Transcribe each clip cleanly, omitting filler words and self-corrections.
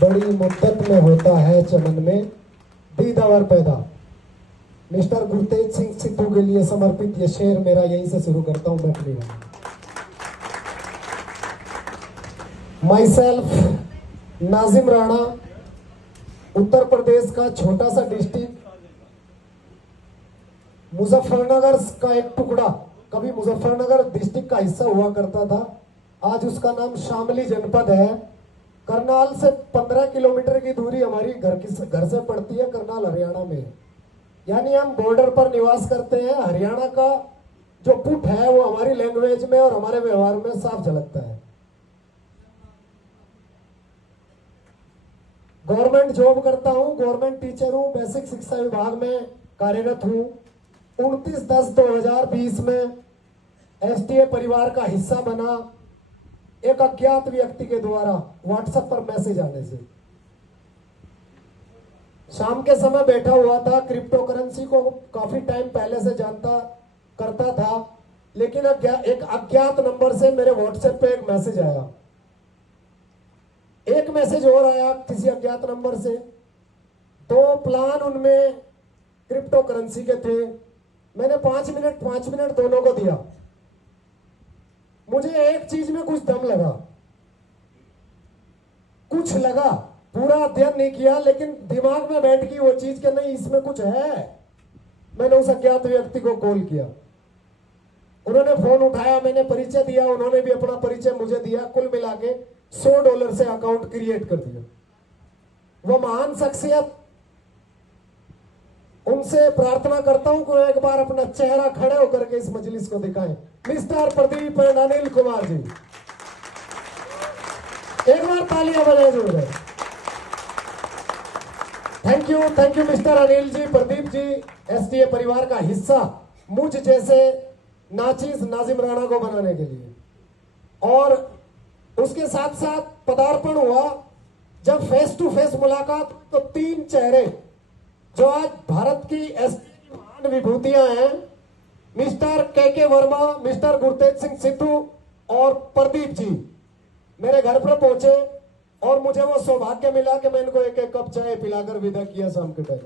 बड़ी मुद्दत में होता है चमन में दीदावर पैदा। मिस्टर गुरतेज सिंह सिद्धू के लिए समर्पित ये शेर मेरा यहीं से शुरू करता हूं मैं अपनी बात। माई सेल्फ नाजिम राणा, उत्तर प्रदेश का छोटा सा डिस्ट्रिक्ट मुजफ्फरनगर का एक टुकड़ा, कभी मुजफ्फरनगर डिस्ट्रिक्ट का हिस्सा हुआ करता था, आज उसका नाम शामली जनपद है। करनाल से 15 किलोमीटर की दूरी हमारी घर से पड़ती है। करनाल हरियाणा में, यानी हम बॉर्डर पर निवास करते हैं। हरियाणा का जो पुट है वो हमारी लैंग्वेज में और हमारे व्यवहार में साफ झलकता है। गवर्नमेंट जॉब करता हूं, गवर्नमेंट टीचर हूं, बेसिक शिक्षा विभाग में कार्यरत हूं। 29/10/2020 में एसटीए परिवार का हिस्सा बना एक अज्ञात व्यक्ति के द्वारा व्हाट्सएप पर मैसेज आने से। शाम के समय बैठा हुआ था, क्रिप्टो करेंसी को काफी टाइम पहले से जानता करता था, लेकिन एक अज्ञात नंबर से मेरे व्हाट्सएप पे एक मैसेज आया। एक मैसेज और आया किसी अज्ञात नंबर से। 2 प्लान उनमें क्रिप्टो करेंसी के थे। मैंने 5 मिनट दोनों को दिया। मुझे एक चीज में कुछ दम लगा, कुछ लगा, पूरा अध्ययन नहीं किया, लेकिन दिमाग में बैठ गई वो चीज कि नहीं इसमें कुछ है। मैंने उस अज्ञात व्यक्ति को कॉल किया, उन्होंने फोन उठाया, मैंने परिचय दिया, उन्होंने भी अपना परिचय मुझे दिया। कुल मिला के $100 से अकाउंट क्रिएट कर दिया। वो महान शख्सियत, उनसे प्रार्थना करता हूं कि एक बार अपना चेहरा खड़े होकर के इस मजलिस को दिखाएं। मिस्टर प्रदीप एंड अनिल कुमार जी, एक बार तालियां बजाएं जोर। Thank you mister Anil ji, Pradeep ji, STA परिवार का हिस्सा मुझ जैसे नाचीज नाजिम राणा को बनाने के लिए। और उसके साथ साथ पदार्पण हुआ जब फेस टू फेस मुलाकात, तो 3 चेहरे जो आज भारत की महान विभूतियां हैं, मिस्टर के वर्मा, मिस्टर गुरतेज सिंह सिद्धू और प्रदीप जी मेरे घर पर पहुंचे और मुझे वो सौभाग्य मिला कि मैं इनको एक कप चाय पिलाकर विदा किया शाम के टाइम।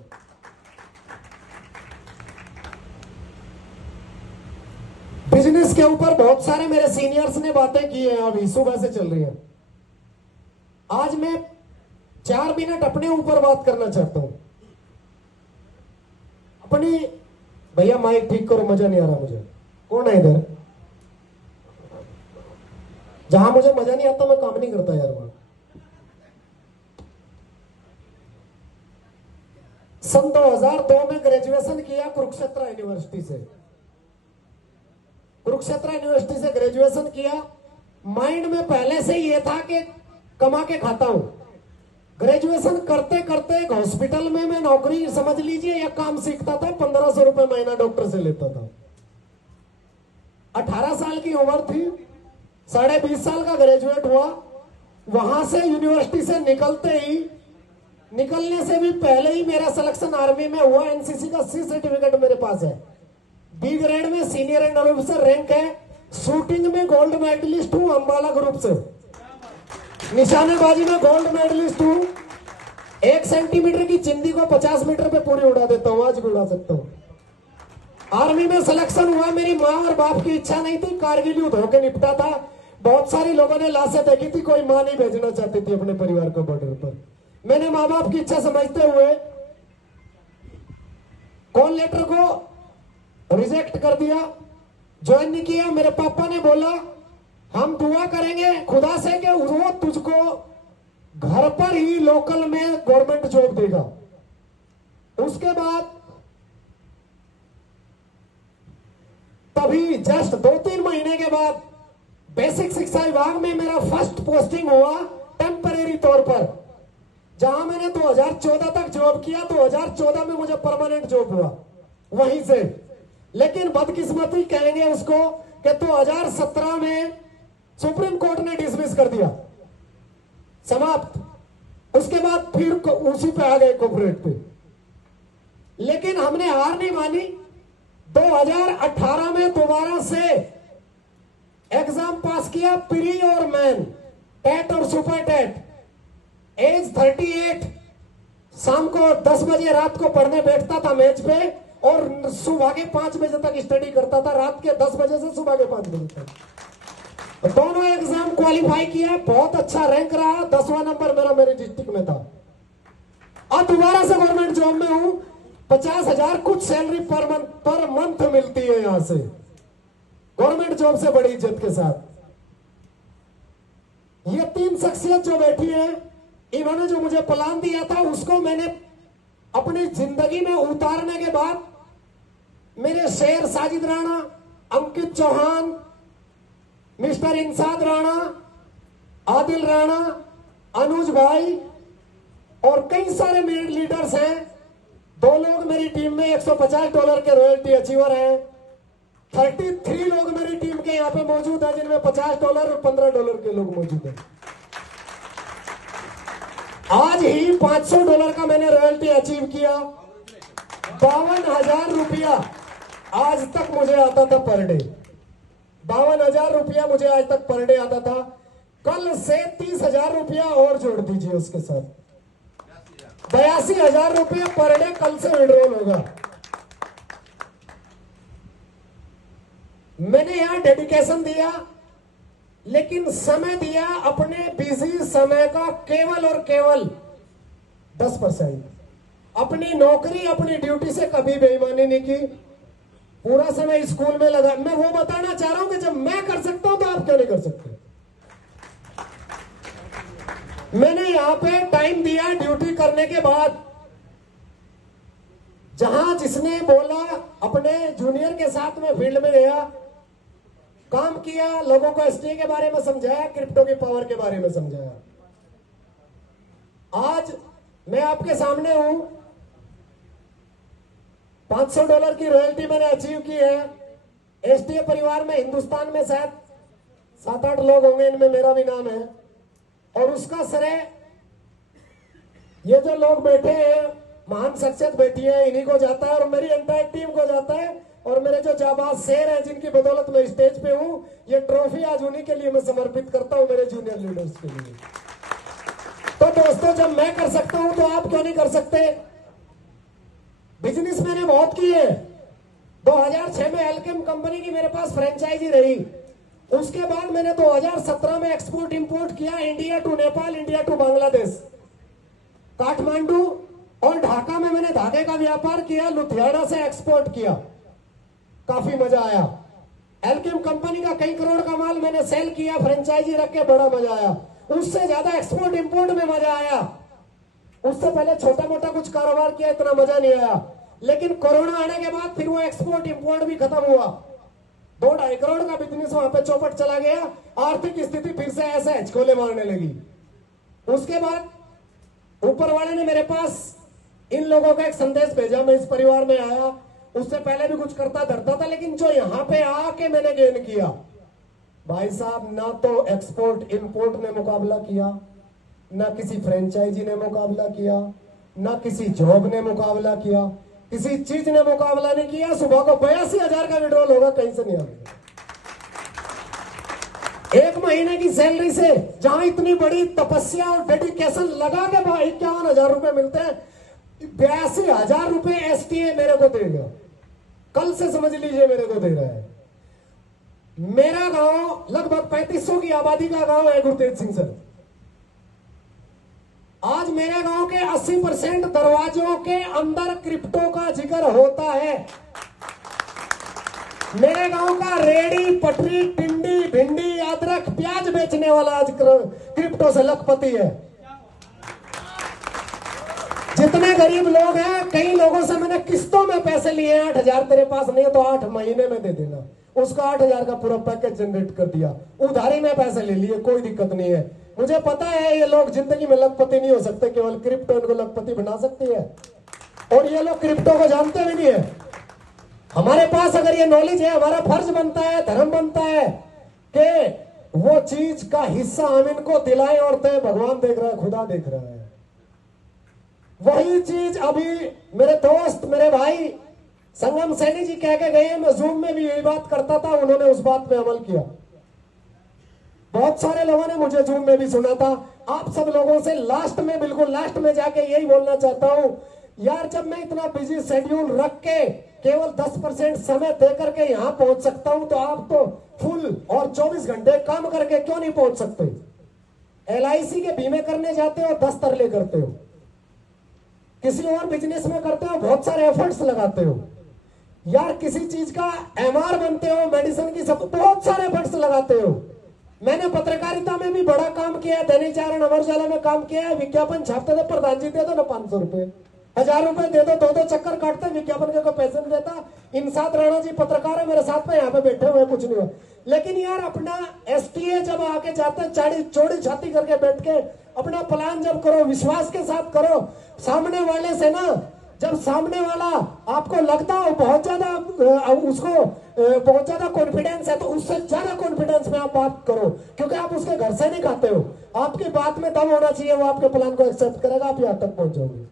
बिजनेस के ऊपर बहुत सारे मेरे सीनियर्स ने बातें की हैं, अभी सुबह से चल रही है। आज मैं 4 मिनट अपने ऊपर बात करना चाहता हूं। अपनी, भैया माइक ठीक करो, मजा नहीं आ रहा मुझे। कौन है इधर? जहां मुझे मजा नहीं आता मैं काम नहीं करता यार। वहां सन 2002 में ग्रेजुएशन किया कुरुक्षेत्र यूनिवर्सिटी से। कुरुक्षेत्र यूनिवर्सिटी से ग्रेजुएशन किया। माइंड में पहले से ये था कि कमा के खाता हूं। ग्रेजुएशन करते करते एक हॉस्पिटल में मैं नौकरी समझ लीजिए या काम सीखता था। 1500 रुपए महीना डॉक्टर से लेता था। 18 साल की उम्र थी, 20.5 साल का ग्रेजुएट हुआ। वहां से यूनिवर्सिटी से निकलने से भी पहले ही मेरा सिलेक्शन आर्मी में हुआ। एनसीसी का C सर्टिफिकेट मेरे पास है। बी ग्रेड में सीनियर एंड ऑफिसर रैंक है। शूटिंग में गोल्ड मेडलिस्ट हूं अंबाला ग्रुप से। निशानेबाजी में गोल्ड मेडलिस्ट हूं। 1 सेंटीमीटर की चिंदी को 50 मीटर पे पूरी उड़ा देता हूं, आज भी उड़ा सकता हूं। आर्मी में सिलेक्शन हुआ। मेरी माँ और बाप की इच्छा नहीं थी, कारगिल युद्ध होकर निपटा था। बहुत सारे लोगों ने लाशें देखी थी, कोई माँ नहीं भेजना चाहती थी अपने परिवार को बॉर्डर पर। मैंने माँ बाप की इच्छा समझते हुए कॉल लेटर को रिजेक्ट कर दिया, ज्वाइन नहीं किया। मेरे पापा ने बोला हम दुआ करेंगे खुदा से कि वो तुझको घर पर ही लोकल में गवर्नमेंट जॉब देगा। उसके बाद तभी जस्ट 2-3 महीने के बाद बेसिक शिक्षा विभाग में मेरा फर्स्ट पोस्टिंग हुआ टेम्परेरी तौर पर, जहां मैंने 2014 तक जॉब किया। 2014 में मुझे परमानेंट जॉब हुआ वहीं से। लेकिन बदकिस्मती कहेंगे उसको कि 2017 में सुप्रीम कोर्ट ने डिसमिस कर दिया, समाप्त। उसके बाद फिर उसी पे आ गए कॉर्पोरेट पे। लेकिन हमने हार नहीं मानी। 2018 में दोबारा से एग्जाम पास किया, प्री और मेन, टेट और सुपर टेट। एज 38, शाम को 10 बजे रात को पढ़ने बैठता था मैच पे और सुबह के 5 बजे तक स्टडी करता था, रात के 10 बजे से सुबह के 5 बजे तक। दोनों एग्जाम क्वालिफाई किया, बहुत अच्छा रैंक रहा, 10वां नंबर मेरा मेरे डिस्ट्रिक्ट में था। अब दोबारा से गवर्नमेंट जॉब में हूं, 50,000 कुछ सैलरी पर मंथ मिलती है यहां से, गवर्नमेंट जॉब से बड़ी इज्जत के साथ। ये 3 शख्सियत जो बैठी है, इन्होंने जो मुझे प्लान दिया था उसको मैंने अपनी जिंदगी में उतारने के बाद मेरे शेर साजिद राणा, अंकित चौहान, मिस्टर इंसाद राणा, आदिल राणा, अनुज भाई और कई सारे मेरे लीडर्स हैं। 2 लोग मेरी टीम में $150 के रॉयल्टी अचीवर हैं। 33 लोग मेरी टीम के यहां पे मौजूद हैं, जिनमें $50 और $15 के लोग मौजूद हैं। आज ही $500 का मैंने रॉयल्टी अचीव किया। 52,000 रुपया आज तक मुझे आता था पर डे। 52,000 रुपया मुझे आज तक पर डे आता था। कल से 30,000 रुपया और जोड़ दीजिए उसके साथ, 82,000 रुपया पर डे कल से विड्रॉल होगा। मैंने यहां डेडिकेशन दिया, लेकिन समय दिया अपने बिजी समय का केवल और केवल 10%। अपनी नौकरी, अपनी ड्यूटी से कभी बेईमानी नहीं की। पूरा समय स्कूल में लगा। मैं वो बताना चाह रहा हूं कि जब मैं कर सकता हूं तो आप क्यों नहीं कर सकते। मैंने यहां पे टाइम दिया ड्यूटी करने के बाद। जहां जिसने बोला अपने जूनियर के साथ में फील्ड में गया, काम किया, लोगों को एसटीए के बारे में समझाया, क्रिप्टो की पावर के बारे में समझाया। आज मैं आपके सामने हूं। $500 की रॉयल्टी मैंने अचीव की है। एसटीए परिवार में हिंदुस्तान में शायद 7-8 लोग होंगे, इनमें मेरा भी नाम है। और उसका श्रेय ये जो लोग बैठे हैं, महान शख्सियत बैठी है, इन्हीं को जाता है और मेरी एंटायर टीम को जाता है। और मेरे जो जाबाज शेर हैं, जिनकी बदौलत मैं स्टेज पे हूं, ये ट्रॉफी आज उन्हीं के लिए मैं समर्पित करता हूं, मेरे जूनियर लीडर्स के लिए। तो दोस्तों, जब मैं कर सकता हूं तो आप क्यों नहीं कर सकते। बिजनेस मैंने बहुत किए। 2006 में एल्केम कंपनी की मेरे पास फ्रेंचाइजी रही। उसके बाद मैंने 2017 में एक्सपोर्ट इंपोर्ट किया, India to Nepal, India to Bangladesh. Kathmandu और ढाका में मैंने धागे का व्यापार किया, लुधियाना से एक्सपोर्ट किया, काफी मजा आया। एल्केम कंपनी का कई करोड़ का माल मैंने सेल किया, फ्रेंचाइजी रख के, बड़ा मजा आया। उससे ज्यादा एक्सपोर्ट इंपोर्ट में मजा आया। उससे पहले छोटा मोटा कुछ कारोबार किया, इतना मजा नहीं आया। लेकिन कोरोना आने के बाद फिर वो एक्सपोर्ट इंपोर्ट भी खत्म हुआ। 2-2.5 करोड़ का बिजनेस वहां पे चौपट चला गया। आर्थिक स्थिति फिर से ऐसे हिचकोले मारने लगी। उसके बाद ऊपर वाले ने मेरे पास इन लोगों का एक संदेश भेजा। मैं इस परिवार में आया, उससे पहले भी कुछ करता धरता था, लेकिन जो यहां पे आके मैंने गेन किया, भाई साहब, ना तो एक्सपोर्ट इंपोर्ट ने मुकाबला किया, ना किसी फ्रेंचाइजी ने मुकाबला किया, ना किसी जॉब ने मुकाबला किया, किसी चीज ने मुकाबला नहीं किया। सुबह को 82,000 का विड्रॉल होगा, कहीं से नहीं आएगा। 1 महीने की सैलरी से जहां इतनी बड़ी तपस्या और डेडिकेशन लगा के 51,000 रुपए मिलते हैं, 82,000 रुपए एसटीए मेरे को देगा। कल से समझ लीजिए मेरे को दे रहा है। मेरा गांव लगभग 3500 की आबादी का गांव है, गुरतेज सिंह सर। आज मेरे गांव के 80% दरवाजों के अंदर क्रिप्टो का जिक्र होता है। मेरे गांव का रेडी, पटरी, टिंडी, भिंडी, अदरक, प्याज बेचने वाला आज क्रिप्टो से लखपति है। जितने गरीब लोग हैं, कई लोगों से मैंने किस्तों में पैसे लिए। 8,000 तेरे पास नहीं है तो 8 महीने में दे देना। उसका 8,000 का पूरा पैकेज जनरेट कर दिया। उधारी में पैसे ले लिए, कोई दिक्कत नहीं है। मुझे पता है ये लोग जिंदगी में लखपति नहीं हो सकते, केवल क्रिप्टो इनको लखपति बना सकती है। और ये लोग क्रिप्टो को जानते भी नहीं है। हमारे पास अगर ये नॉलेज है, हमारा फर्ज बनता है, धर्म बनता है कि वो चीज का हिस्सा हम इनको दिलाएं और तय। भगवान देख रहा है, खुदा देख रहा है। वही चीज अभी मेरे दोस्त, मेरे भाई संगम सैनी जी कह के गए। मैं जूम में भी यही बात करता था, उन्होंने उस बात पे अमल किया। बहुत सारे लोगों ने मुझे जूम में भी सुना था। आप सब लोगों से लास्ट में, बिल्कुल लास्ट में जाके यही बोलना चाहता हूं, यार जब मैं इतना बिजी शेड्यूल रख के केवल 10% समय दे करके यहां पहुंच सकता हूं, तो आप तो फुल और 24 घंटे काम करके क्यों नहीं पहुंच सकते? LIC के बीमे करने जाते हो, 10 तरले करते हो, किसी और बिजनेस में करते हो, बहुत सारे एफर्ट्स लगाते हो, यार किसी चीज का MR बनते हो, मेडिसिन की सब बहुत सारे एफर्ट्स लगाते हो। मैंने पत्रकारिता में भी बड़ा काम किया है, दैनिक जागरण, अमर उजाला में काम किया है, विज्ञापन छापते थे, प्रधान जी दे दो ना 500 रुपए, 1000 रुपए दे दो, 2-2 चक्कर काटते, विज्ञापन के कोई पैसे नहीं देता। इंसाद राणा जी पत्रकार है मेरे साथ में, यहाँ पे बैठे हुए, कुछ नहीं हुआ। लेकिन यार अपना STA जब आके जाते, चौड़ी छाती करके बैठ के अपना प्लान जब करो, विश्वास के साथ करो, सामने वाले से ना, जब सामने वाला आपको लगता हो बहुत ज्यादा उसको बहुत ज्यादा कॉन्फिडेंस है, तो उससे ज्यादा कॉन्फिडेंस में आप बात करो, क्योंकि आप उसके घर से नहीं खाते हो। आपकी बात में दम होना चाहिए, वो आपके प्लान को एक्सेप्ट करेगा, आप यहां तक पहुंच जाओगे।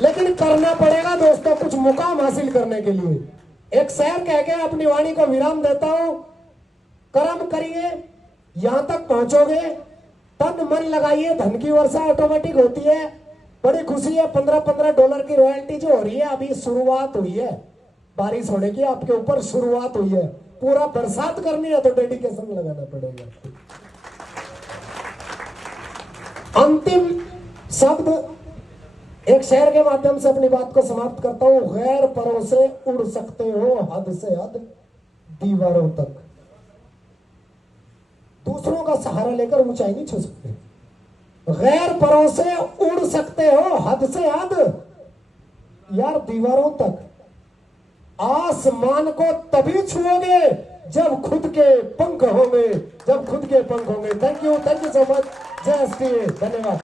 लेकिन करना पड़ेगा दोस्तों, कुछ मुकाम हासिल करने के लिए। एक शेर कह के अपनी वाणी को विराम देता हूं, कर्म करिए, यहां तक पहुंचोगे, तन मन लगाइए, धन की वर्षा ऑटोमेटिक होती है। बड़ी खुशी है, $15-15 की रॉयल्टी जो हो रही है, अभी शुरुआत हुई है बारिश होने की, आपके ऊपर शुरुआत हुई है। पूरा बरसात करनी है तो डेडिकेशन लगाना पड़ेगा। अंतिम शब्द एक शेर के माध्यम से अपनी बात को समाप्त करता हूं। गैर परों से उड़ सकते हो हद से हद दीवारों तक, दूसरों का सहारा लेकर ऊंचाई नहीं छू सकते। गैर परों से उड़ सकते हो हद से हद यार दीवारों तक, आसमान को तभी छुओगे जब खुद के पंख होंगे, जब खुद के पंख होंगे। Thank you so much. जय STA, धन्यवाद।